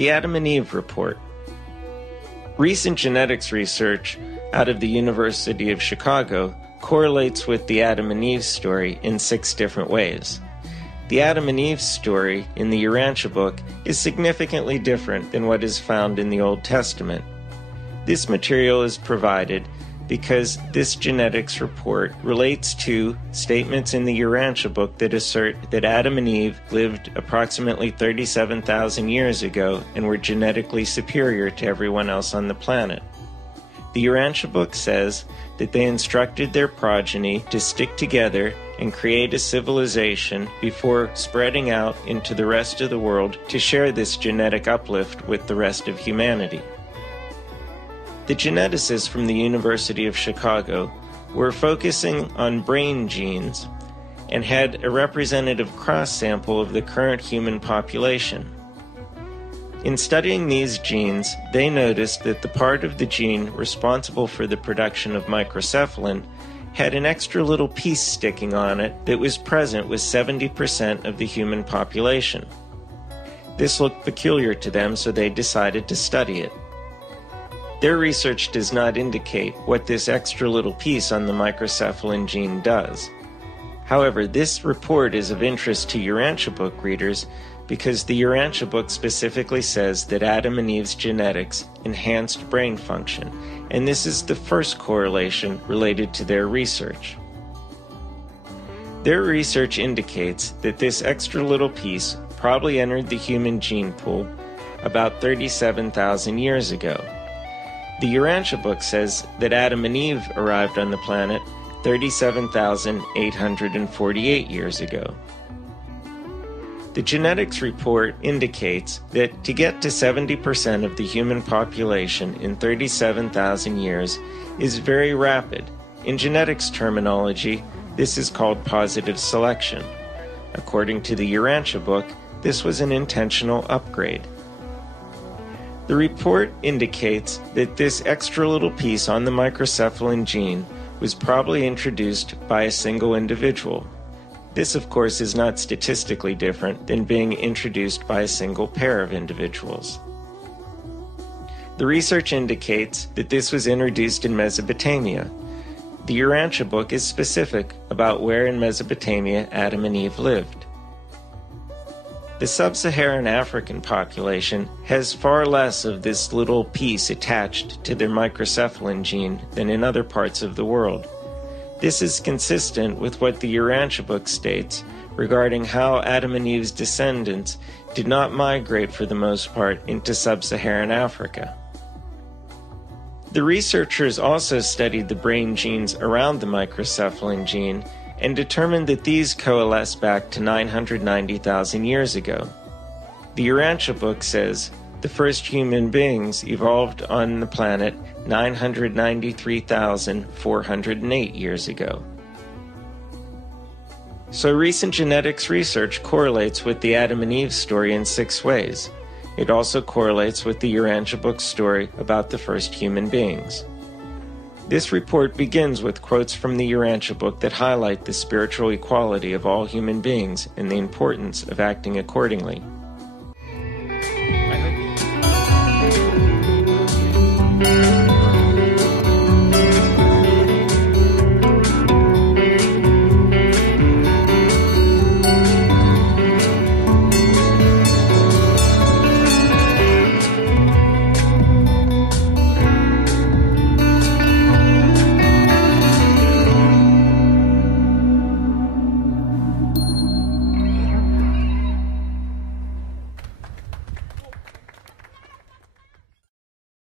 The Adam and Eve Report. Recent genetics research out of the University of Chicago correlates with the Adam and Eve story in 6 different ways. The Adam and Eve story in the Urantia book is significantly different than what is found in the Old Testament. This material is provided because this genetics report relates to statements in the Urantia book that assert that Adam and Eve lived approximately 37,000 years ago and were genetically superior to everyone else on the planet. The Urantia book says that they instructed their progeny to stick together and create a civilization before spreading out into the rest of the world to share this genetic uplift with the rest of humanity. The geneticists from the University of Chicago were focusing on brain genes and had a representative cross-sample of the current human population. In studying these genes, they noticed that the part of the gene responsible for the production of microcephalin had an extra little piece sticking on it that was present with 70% of the human population. This looked peculiar to them, so they decided to study it. Their research does not indicate what this extra little piece on the microcephalin gene does. However, this report is of interest to Urantia book readers because the Urantia book specifically says that Adam and Eve's genetics enhanced brain function, and this is the first correlation related to their research. Their research indicates that this extra little piece probably entered the human gene pool about 37,000 years ago. The Urantia book says that Adam and Eve arrived on the planet 37,848 years ago. The genetics report indicates that to get to 70% of the human population in 37,000 years is very rapid. In genetics terminology, this is called positive selection. According to the Urantia book, this was an intentional upgrade. The report indicates that this extra little piece on the microcephalin gene was probably introduced by a single individual. This, of course, is not statistically different than being introduced by a single pair of individuals. The research indicates that this was introduced in Mesopotamia. The Urantia book is specific about where in Mesopotamia Adam and Eve lived. The sub-Saharan African population has far less of this little piece attached to their microcephalin gene than in other parts of the world. This is consistent with what the Urantia book states regarding how Adam and Eve's descendants did not migrate for the most part into sub-Saharan Africa. The researchers also studied the brain genes around the microcephalin gene and determined that these coalesce back to 990,000 years ago. The Urantia book says the first human beings evolved on the planet 993,408 years ago. So recent genetics research correlates with the Adam and Eve story in 6 ways. It also correlates with the Urantia book story about the first human beings. This report begins with quotes from the Urantia book that highlight the spiritual equality of all human beings and the importance of acting accordingly.